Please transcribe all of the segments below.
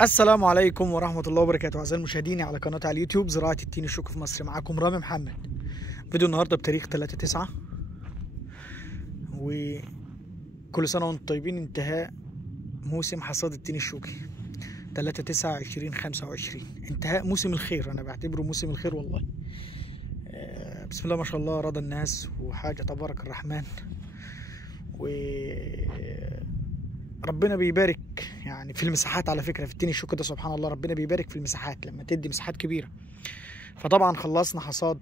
السلام عليكم ورحمة الله وبركاته أعزائي المشاهدين على قناة على اليوتيوب زراعة التين الشوكي في مصر. معاكم رامي محمد. فيديو النهاردة بتاريخ 3/9 وكل سنة وانتم طيبين. انتهاء موسم حصاد التين الشوكي 3/9/2025، انتهاء موسم الخير. أنا بعتبره موسم الخير والله. بسم الله ما شاء الله، رضى الناس وحاجة تبارك الرحمن، وربنا بيبارك يعني في المساحات. على فكرة في التين الشوكي ده سبحان الله ربنا بيبارك في المساحات لما تدي مساحات كبيرة. فطبعا خلصنا حصاد،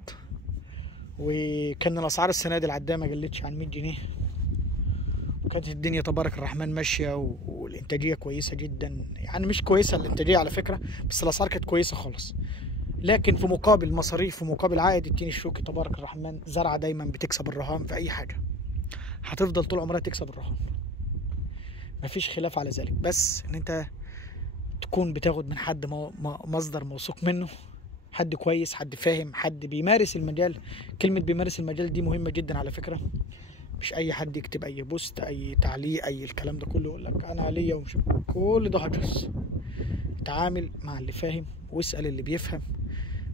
وكان الأسعار السنة دي العداية ما قلتش عن 100 جنيه، وكانت الدنيا تبارك الرحمن ماشية، والإنتاجية كويسة جدا. يعني مش كويسة الإنتاجية على فكرة، بس الأسعار كانت كويسة خالص. لكن في مقابل مصاريف، في مقابل عائد التين الشوكي تبارك الرحمن، زرعة دايما بتكسب الرهان في أي حاجة، هتفضل طول عمرها تكسب الرهان، مفيش خلاف على ذلك. بس ان انت تكون بتاخد من حد مصدر موثوق منه، حد كويس، حد فاهم، حد بيمارس المجال. كلمة بيمارس المجال دي مهمة جدا على فكرة. مش اي حد يكتب اي بوست، اي تعليق، اي الكلام ده كله يقول لك انا ليا ومش كل ده هجس. اتعامل مع اللي فاهم واسأل اللي بيفهم،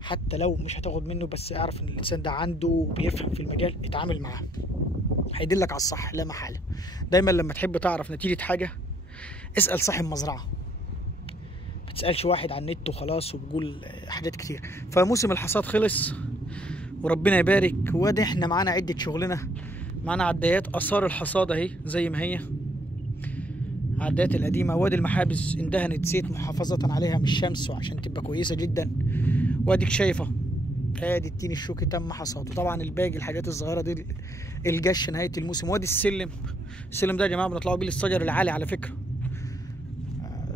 حتى لو مش هتاخد منه، بس اعرف ان الانسان ده عنده بيفهم في المجال، اتعامل معاه هيدلك على الصح لا محالة. دايما لما تحب تعرف نتيجة حاجة اسأل صاحب مزرعة، ما تسألش واحد على النت وخلاص وبقول حاجات كتير. فموسم الحصاد خلص وربنا يبارك، وادي احنا معانا عدة شغلنا. معانا عدايات اثار الحصاد اهي زي ما هي، عدايات القديمة. وادي المحابس اندهنت زيت محافظة عليها من الشمس وعشان تبقى كويسة جدا. واديك شايفة ادي التين الشوكي تم حصاده. طبعا الباقي الحاجات الصغيرة دي الجش نهاية الموسم. وادي السلم ده يا جماعة بنطلعوا بيه للشجر العالي على فكرة.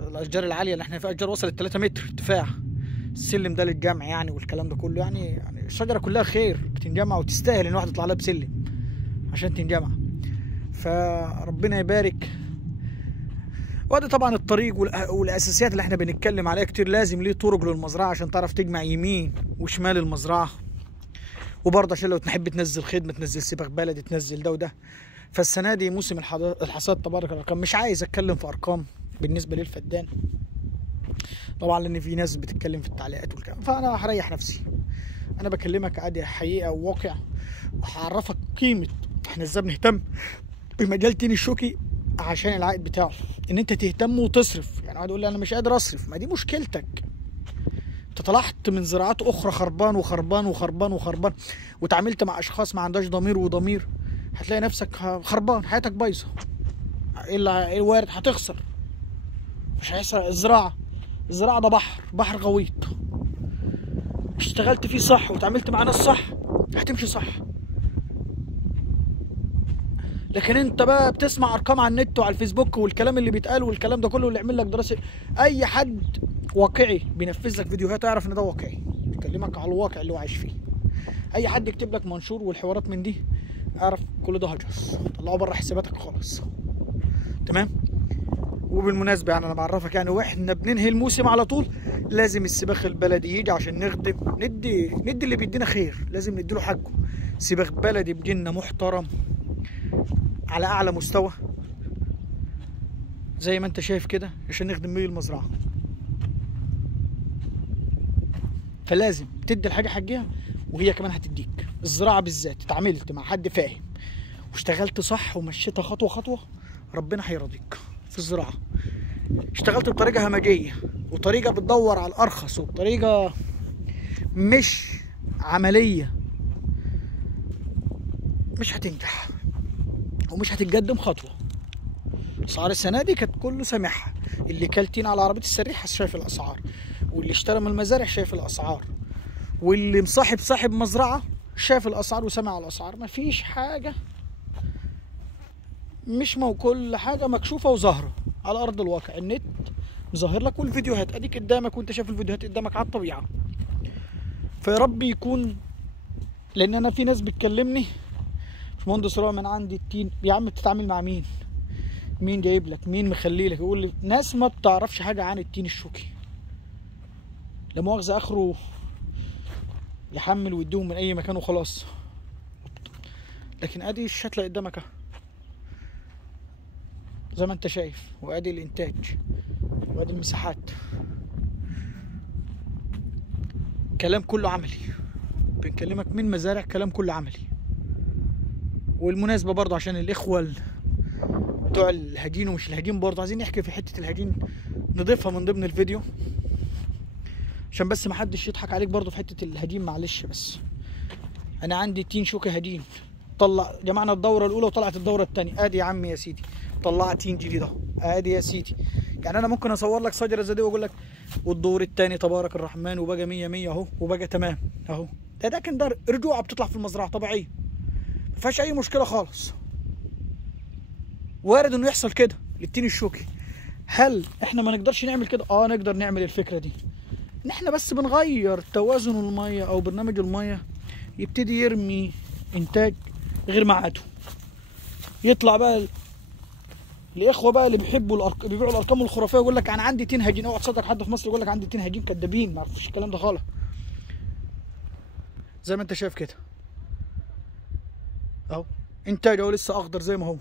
الاشجار العاليه اللي احنا فيها اشجار وصلت 3 متر ارتفاع. السلم ده للجمع يعني، والكلام ده كله يعني الشجره كلها خير بتنجمع، وتستاهل ان واحد يطلع لها بسلم عشان تنجمع. فربنا يبارك. وادي طبعا الطريق والاساسيات اللي احنا بنتكلم عليها كتير. لازم ليه طرق للمزرعه عشان تعرف تجمع يمين وشمال المزرعه، وبرضه عشان لو تحب تنزل خدمه، تنزل سباق بلدي، تنزل ده وده. فالسنه دي موسم الحصاد تبارك الرقم. مش عايز اتكلم في ارقام بالنسبه للفدان طبعا، لان في ناس بتتكلم في التعليقات والكلام، فانا هريح نفسي. انا بكلمك عادي حقيقه وواقع، وهعرفك قيمه احنا ازاي بنهتم بمجال تين الشوكي عشان العائد بتاعه. ان انت تهتم وتصرف. يعني واحد يقول لي انا مش قادر اصرف، ما دي مشكلتك. انت طلعت من زراعات اخرى خربان وخربان وخربان وخربان، وتعاملت مع اشخاص ما عندهاش ضمير وضمير، هتلاقي نفسك خربان، حياتك بايظه. ايه اللي وارد؟ هتخسر. مش هيحصل. الزراعة ده بحر غويط. اشتغلت فيه صح وتعاملت مع ناس صح هتمشي صح. لكن انت بقى بتسمع ارقام على النت وعلى الفيسبوك والكلام اللي بيتقال والكلام ده كله اللي يعمل لك دراسة. اي حد واقعي بينفذ لك فيديوهات اعرف ان ده واقعي، بيكلمك على الواقع اللي هو عايش فيه. اي حد يكتب لك منشور والحوارات من دي اعرف كل ده هجس، طلعه بره حساباتك خالص. تمام. وبالمناسبة يعني أنا بعرفك يعني، وإحنا بننهي الموسم على طول لازم السباق البلدي يجي عشان نخدم، ندي اللي بيدينا خير، لازم نديله حقه. سباق بلدي بجنة محترم على أعلى مستوى زي ما أنت شايف كده عشان نخدم بيه المزرعة. فلازم تدي الحاجة حقها، وهي كمان هتديك. الزراعة بالذات اتعاملت مع حد فاهم واشتغلت صح ومشيتها خطوة خطوة، ربنا هيرضيك. في الزراعة اشتغلت بطريقة همجية، وطريقة بتدور على الأرخص، وبطريقة مش عملية، مش هتنجح ومش هتتقدم خطوة. أسعار السنة دي كانت كله سامعها. اللي كالتين على عربية السريحة شايف الأسعار، واللي اشترى من المزارع شايف الأسعار، واللي صاحب مزرعة شايف الأسعار وسمع الأسعار. مفيش حاجة مش كل حاجة مكشوفة وظاهرة على أرض الواقع. النت مظهر لك، والفيديوهات اديك قدامك، وانت شايف الفيديوهات قدامك على الطبيعه. فيا رب يكون، لان انا في ناس بتكلمني باشمهندس رامي من عندي التين، يا عم بتتعامل مع مين؟ مين جايب لك؟ مين مخلي لك؟ يقول لي ناس ما بتعرفش حاجه عن التين الشوكي، لا مؤاخذه اخره يحمل ويديهم من اي مكان وخلاص. لكن ادي الشتله قدامك اهو زي ما انت شايف، وادي الانتاج، وادي المساحات. كلام كله عملي، بنكلمك من مزارع، كلام كله عملي. والمناسبة برضه عشان الإخوة بتوع الهجين ومش الهجين، برضه عايزين نحكي في حتة الهجين، نضيفها من ضمن الفيديو عشان بس محدش يضحك عليك برضه في حتة الهجين. معلش بس أنا عندي تين شوكة هجين، جمعنا الدورة الأولى وطلعت الدورة الثانية. أدي يا عمي يا سيدي طلعت تين جديد أهو، أدي يا سيدي. يعني أنا ممكن أصور لك شجرة زي دي وأقول لك والدور الثاني تبارك الرحمن وبقى 100 100 أهو، وبقى تمام أهو. ده كان ده رجوعة بتطلع في المزرعة طبيعية، ما فيهاش أي مشكلة خالص. وارد إنه يحصل كده للتين الشوكي. هل إحنا ما نقدرش نعمل كده؟ نقدر نعمل الفكرة دي، إن إحنا بس بنغير توازن المية أو برنامج المية، يبتدي يرمي إنتاج غير معاده. يطلع بقى الاخوه بقى اللي بيحبوا بيبيعوا الارقام الخرافيه ويقول لك انا عندي تين هجين. اوعى تصدق حد في مصر يقول لك عندي تين هجين، كدابين، ما يعرفوش الكلام ده خالص. زي ما انت شايف كده اهو، انتاج اهو لسه اخضر زي ما هو.